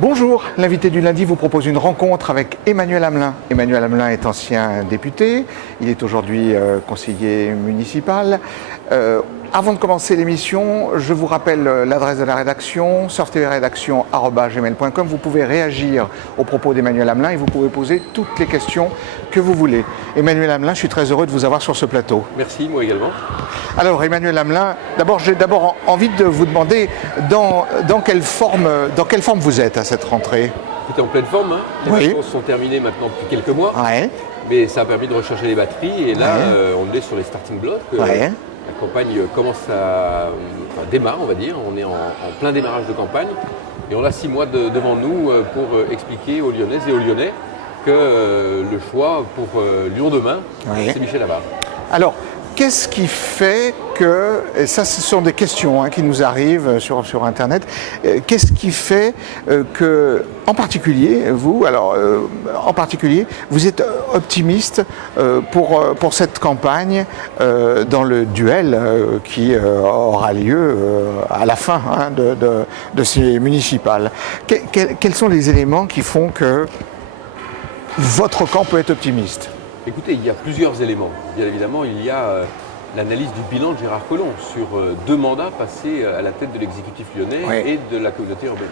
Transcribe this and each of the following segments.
Bonjour, l'invité du lundi vous propose une rencontre avec Emmanuel Amelin. Emmanuel Amelin est ancien député, il est aujourd'hui conseiller municipal. Avant de commencer l'émission, je vous rappelle l'adresse de la rédaction, surftvrédaction@gmail.com. Vous pouvez réagir aux propos d'Emmanuel Amelin et vous pouvez poser toutes les questions que vous voulez. Emmanuel Amelin, je suis très heureux de vous avoir sur ce plateau. Merci, moi également. Alors Emmanuel Amelin, j'ai envie de vous demander dans quelle forme vous êtes à cette rentrée. Tout est en pleine forme, hein. Les vacances sont terminées maintenant depuis quelques mois, mais ça a permis de recharger les batteries et là on est sur les starting blocks. La campagne démarre, on va dire, on est en plein démarrage de campagne et on a 6 mois devant nous pour expliquer aux Lyonnaises et aux Lyonnais que le choix pour Lyon demain, c'est Michel Abar. Alors, qu'est-ce qui fait que, et ça ce sont des questions qui nous arrivent sur Internet, qu'est-ce qui fait que, en particulier, vous êtes optimiste pour cette campagne dans le duel qui aura lieu à la fin de ces municipales. Quels sont les éléments qui font que votre camp peut être optimiste ? Écoutez, il y a plusieurs éléments. Bien évidemment, il y a l'analyse du bilan de Gérard Collomb sur 2 mandats passés à la tête de l'exécutif lyonnais et de la communauté urbaine.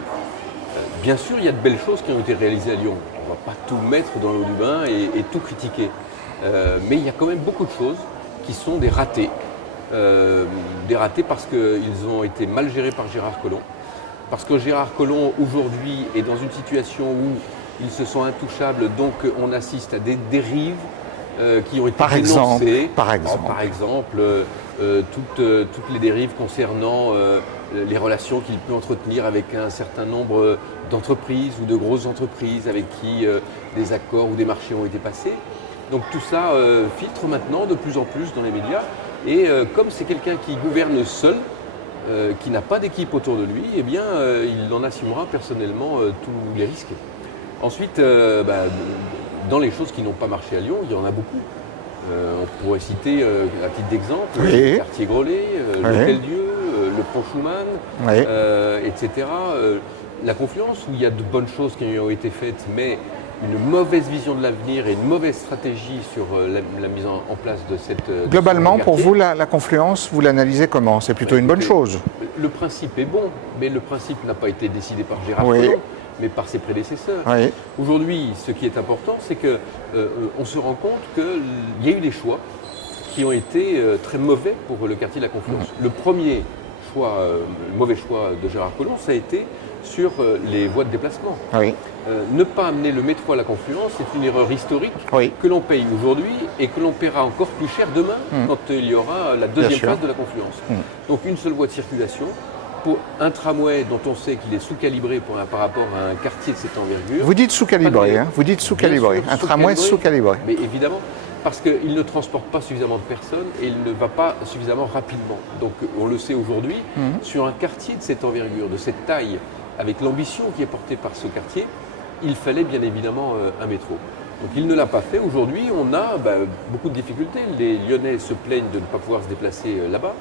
Bien sûr, il y a de belles choses qui ont été réalisées à Lyon. On ne va pas tout mettre dans l'eau du bain et tout critiquer. Mais il y a quand même beaucoup de choses qui sont des ratés. Des ratés parce qu'ils ont été mal gérés par Gérard Collomb. Parce que Gérard Collomb, aujourd'hui, est dans une situation où ils se sont intouchables, donc on assiste à des dérives qui ont été dénoncées. Par exemple, toutes les dérives concernant les relations qu'il peut entretenir avec un certain nombre d'entreprises ou de grosses entreprises avec qui des accords ou des marchés ont été passés. Donc tout ça filtre maintenant de plus en plus dans les médias. Et comme c'est quelqu'un qui gouverne seul, qui n'a pas d'équipe autour de lui, eh bien, il en assumera personnellement tous les risques. Ensuite, dans les choses qui n'ont pas marché à Lyon, il y en a beaucoup. On pourrait citer, à titre d'exemple, le quartier Grolet, l'Hôtel-Dieu, le pont Schumann, etc. La Confluence, où il y a de bonnes choses qui ont été faites, mais une mauvaise vision de l'avenir et une mauvaise stratégie sur la mise en place de cette... Globalement, pour vous, la Confluence, vous l'analysez comment? C'est plutôt une bonne chose. Le principe est bon, mais le principe n'a pas été décidé par Gérard Collomb, mais par ses prédécesseurs. Aujourd'hui, ce qui est important, c'est qu'on se rend compte qu'il y a eu des choix qui ont été très mauvais pour le quartier de la Confluence. Le premier choix, mauvais choix de Gérard Collomb, ça a été sur les voies de déplacement. Ne pas amener le métro à la Confluence, c'est une erreur historique que l'on paye aujourd'hui et que l'on paiera encore plus cher demain quand il y aura la deuxième phase de la Confluence. Donc une seule voie de circulation. Pour un tramway dont on sait qu'il est sous-calibré par rapport à un quartier de cette envergure. Vous dites sous-calibré, vous dites sous-calibré. Un tramway sous-calibré. Mais évidemment, parce qu'il ne transporte pas suffisamment de personnes et il ne va pas suffisamment rapidement. Donc on le sait aujourd'hui, sur un quartier de cette envergure, de cette taille, avec l'ambition qui est portée par ce quartier, il fallait bien évidemment un métro. Donc il ne l'a pas fait. Aujourd'hui, on a beaucoup de difficultés. Les Lyonnais se plaignent de ne pas pouvoir se déplacer là-bas.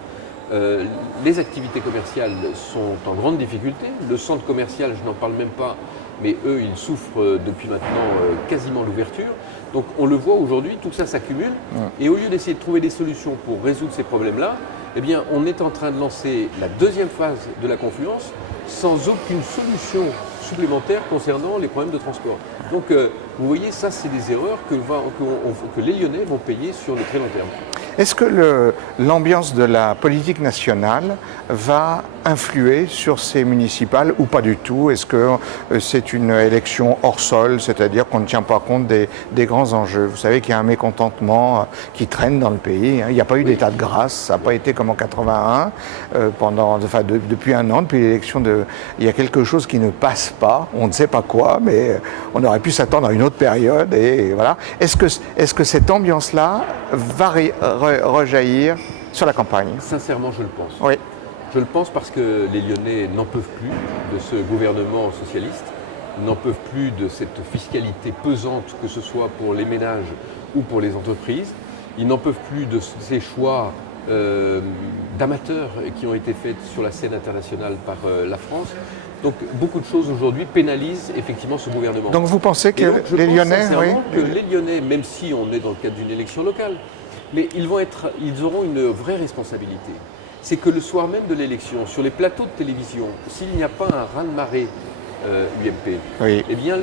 Les activités commerciales sont en grande difficulté. Le centre commercial, je n'en parle même pas, mais eux, ils souffrent depuis maintenant quasiment l'ouverture. Donc on le voit aujourd'hui, tout ça s'accumule. Et au lieu d'essayer de trouver des solutions pour résoudre ces problèmes-là, eh bien, on est en train de lancer la deuxième phase de la Confluence sans aucune solution supplémentaire concernant les problèmes de transport. Donc vous voyez, ça, c'est des erreurs que les Lyonnais vont payer sur le très long terme. Est-ce que l'ambiance de la politique nationale va influer sur ces municipales ou pas du tout? Est-ce que c'est une élection hors sol, c'est-à-dire qu'on ne tient pas compte des grands enjeux? Vous savez qu'il y a un mécontentement qui traîne dans le pays. Il n'y a pas eu d'état de grâce, ça n'a pas été comme en 81, depuis un an, depuis l'élection il y a quelque chose qui ne passe pas, on ne sait pas quoi, mais on aurait pu s'attendre à une autre période. Et voilà. Est-ce que cette ambiance-là va rejaillir sur la campagne? Sincèrement, je le pense. Je le pense parce que les Lyonnais n'en peuvent plus de ce gouvernement socialiste, n'en peuvent plus de cette fiscalité pesante, que ce soit pour les ménages ou pour les entreprises. Ils n'en peuvent plus de ces choix d'amateurs qui ont été faites sur la scène internationale par la France. Donc beaucoup de choses aujourd'hui pénalisent effectivement ce gouvernement. Donc vous pensez que les Lyonnais, que les Lyonnais, même si on est dans le cadre d'une élection locale, mais ils auront une vraie responsabilité. C'est que le soir même de l'élection, sur les plateaux de télévision, s'il n'y a pas un raz-de-marée UMP, eh bien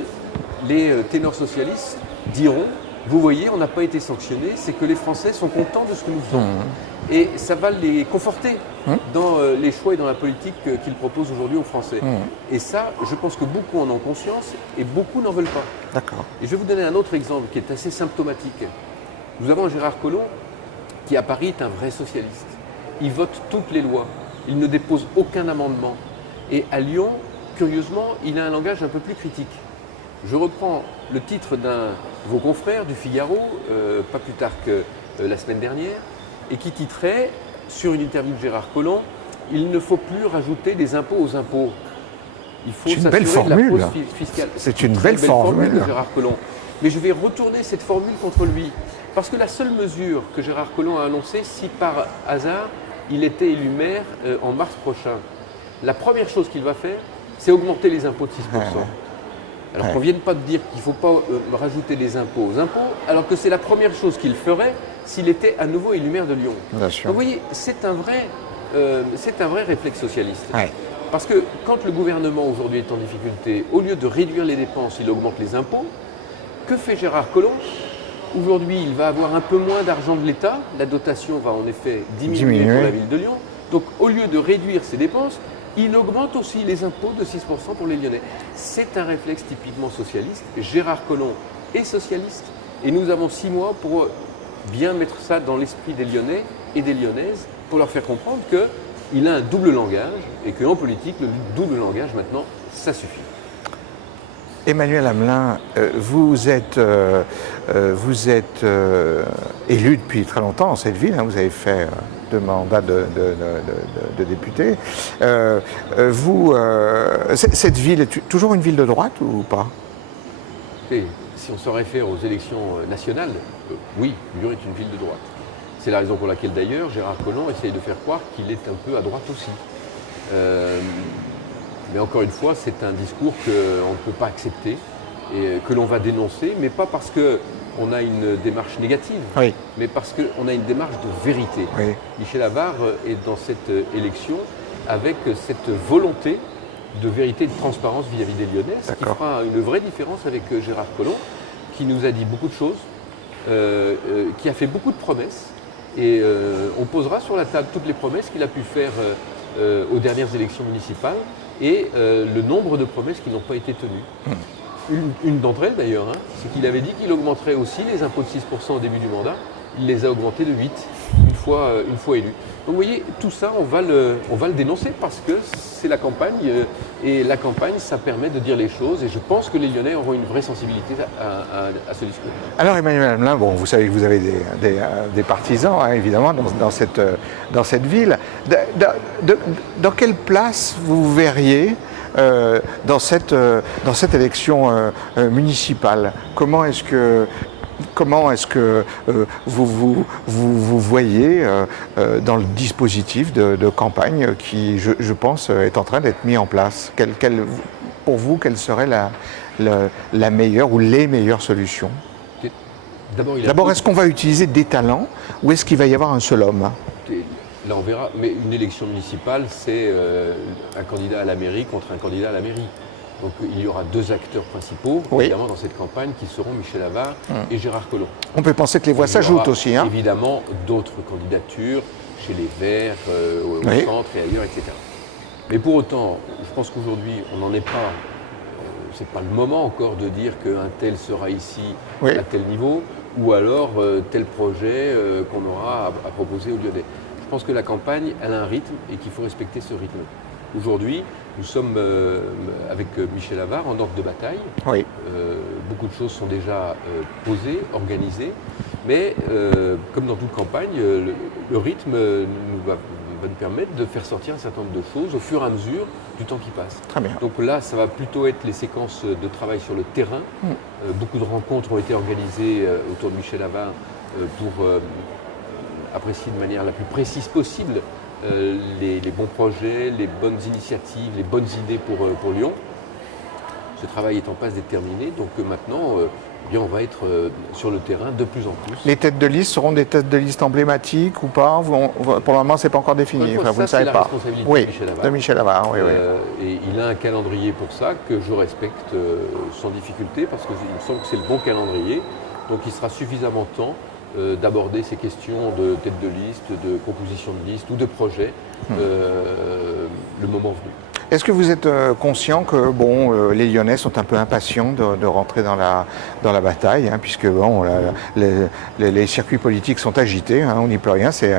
les ténors socialistes diront: vous voyez, on n'a pas été sanctionnés, c'est que les Français sont contents de ce que nous faisons. Et ça va les conforter dans les choix et dans la politique qu'ils proposent aujourd'hui aux Français. Et ça, je pense que beaucoup en ont conscience et beaucoup n'en veulent pas. D'accord. Et je vais vous donner un autre exemple qui est assez symptomatique. Nous avons Gérard Collomb qui à Paris est un vrai socialiste. Il vote toutes les lois, il ne dépose aucun amendement. Et à Lyon, curieusement, il a un langage un peu plus critique. Je reprends le titre d'un de vos confrères du Figaro, pas plus tard que la semaine dernière, et qui titrait, sur une interview de Gérard Collomb, « Il ne faut plus rajouter des impôts aux impôts. Il faut s'assurer de la pause fiscale. » C'est une belle formule de Gérard Collomb. Mais je vais retourner cette formule contre lui. Parce que la seule mesure que Gérard Collomb a annoncée, si par hasard il était élu maire en mars prochain, la première chose qu'il va faire, c'est augmenter les impôts de 6%. Alors qu'on ne vienne pas de dire qu'il ne faut pas rajouter des impôts aux impôts, alors que c'est la première chose qu'il ferait s'il était à nouveau élu maire de Lyon. Bien sûr. Donc vous voyez, c'est un vrai réflexe socialiste. Parce que quand le gouvernement aujourd'hui est en difficulté, au lieu de réduire les dépenses, il augmente les impôts. Que fait Gérard Collomb? Aujourd'hui, il va avoir un peu moins d'argent de l'État. La dotation va en effet diminuer pour la ville de Lyon. Donc au lieu de réduire ses dépenses, il augmente aussi les impôts de 6% pour les Lyonnais. C'est un réflexe typiquement socialiste. Gérard Collomb est socialiste et nous avons 6 mois pour bien mettre ça dans l'esprit des Lyonnais et des Lyonnaises pour leur faire comprendre qu'il a un double langage et qu'en politique, le double langage maintenant, ça suffit. Emmanuel Hamelin, vous êtes élu depuis très longtemps dans cette ville, vous avez fait 2 mandats de député. Cette ville est toujours une ville de droite ou pas? Et si on se réfère aux élections nationales, oui, Lyon est une ville de droite. C'est la raison pour laquelle d'ailleurs Gérard Collomb essaye de faire croire qu'il est un peu à droite aussi. Mais encore une fois, c'est un discours qu'on ne peut pas accepter et que l'on va dénoncer, mais pas parce qu'on a une démarche négative, mais parce qu'on a une démarche de vérité. Michel Avare est dans cette élection avec cette volonté de vérité et de transparence vis-à-vis des Lyonnais, ce qui fera une vraie différence avec Gérard Collomb, qui nous a dit beaucoup de choses, qui a fait beaucoup de promesses, et on posera sur la table toutes les promesses qu'il a pu faire aux dernières élections municipales, et le nombre de promesses qui n'ont pas été tenues. Une d'entre elles d'ailleurs, c'est qu'il avait dit qu'il augmenterait aussi les impôts de 6% au début du mandat. Il les a augmentés de 8, une fois élu. Donc vous voyez, tout ça, on va le dénoncer parce que c'est la campagne, et la campagne, ça permet de dire les choses, et je pense que les Lyonnais auront une vraie sensibilité à ce discours. Alors Emmanuel Hamelin, bon, vous savez que vous avez des partisans, évidemment, dans cette ville. Dans quelle place vous verriez dans cette élection municipale? Comment est-ce que vous voyez dans le dispositif de campagne qui, je pense, est en train d'être mis en place? Pour vous, quelle serait la meilleure ou les meilleures solutions? D'abord, est-ce qu'on va utiliser des talents ou est-ce qu'il va y avoir un seul homme? Là, on verra. Mais une élection municipale, c'est un candidat à la mairie contre un candidat à la mairie. Donc il y aura 2 acteurs principaux, évidemment, dans cette campagne, qui seront Michel Avare et Gérard Collomb. On peut penser que les voix s'ajoutent aussi. Évidemment, d'autres candidatures chez les Verts, au centre et ailleurs, etc. Mais pour autant, je pense qu'aujourd'hui, on n'en est pas. C'est pas le moment encore de dire qu'un tel sera ici à tel niveau, ou alors tel projet qu'on aura à proposer aux Lyonnais. Je pense que la campagne, elle a un rythme et qu'il faut respecter ce rythme. Aujourd'hui, nous sommes avec Michel Avare en ordre de bataille. Beaucoup de choses sont déjà posées, organisées, mais comme dans toute campagne, le rythme va nous permettre de faire sortir un certain nombre de choses au fur et à mesure du temps qui passe. Très bien. Donc là, ça va plutôt être les séquences de travail sur le terrain. Beaucoup de rencontres ont été organisées autour de Michel Avare pour apprécier de manière la plus précise possible les bons projets, les bonnes initiatives, les bonnes idées pour Lyon. Ce travail est en passe d'être terminé, donc maintenant, eh bien, on va être sur le terrain de plus en plus. Les têtes de liste seront des têtes de liste emblématiques ou pas? Pour le moment, ce n'est pas encore défini. Enfin, vous ne savez la pas. Responsabilité Oui, de Michel Havard. de Michel Havard, oui, oui. Et il a un calendrier pour ça que je respecte sans difficulté parce qu'il me semble que c'est le bon calendrier. Donc il sera suffisamment de temps d'aborder ces questions de tête de liste, de composition de liste ou de projet le moment venu. Est-ce que vous êtes conscient que les Lyonnais sont un peu impatients de rentrer dans la bataille, hein, puisque les circuits politiques sont agités, hein, on n'y peut rien, c'est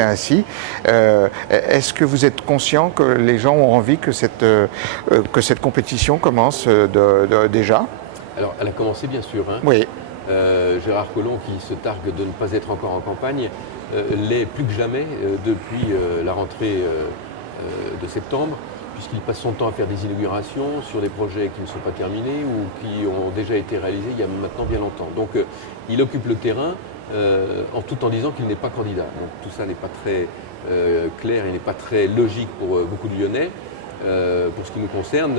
ainsi. Est-ce que vous êtes conscient que les gens ont envie que cette compétition commence déjà? Alors, elle a commencé bien sûr. Hein. Oui. Gérard Collomb, qui se targue de ne pas être encore en campagne, l'est plus que jamais depuis la rentrée de septembre, puisqu'il passe son temps à faire des inaugurations sur des projets qui ne sont pas terminés ou qui ont déjà été réalisés il y a maintenant bien longtemps. Donc il occupe le terrain tout en disant qu'il n'est pas candidat. Donc tout ça n'est pas très clair et n'est pas très logique pour beaucoup de Lyonnais. Pour ce qui nous concerne,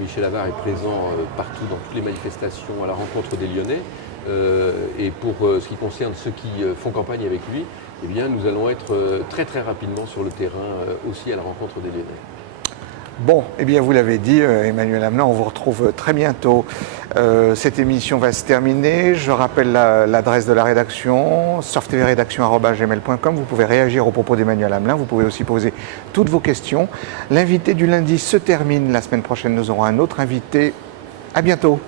Michel Havard est présent partout dans toutes les manifestations à la rencontre des Lyonnais. Et pour ce qui concerne ceux qui font campagne avec lui, eh bien, nous allons être très très rapidement sur le terrain aussi à la rencontre des Lyonnais. Bon, eh bien vous l'avez dit, Emmanuel Amelin, on vous retrouve très bientôt. Cette émission va se terminer. Je rappelle l'adresse de la rédaction, surftvrédaction@gmail.com. Vous pouvez réagir aux propos d'Emmanuel Amelin. Vous pouvez aussi poser toutes vos questions. L'invité du lundi se termine. La semaine prochaine, nous aurons un autre invité. À bientôt.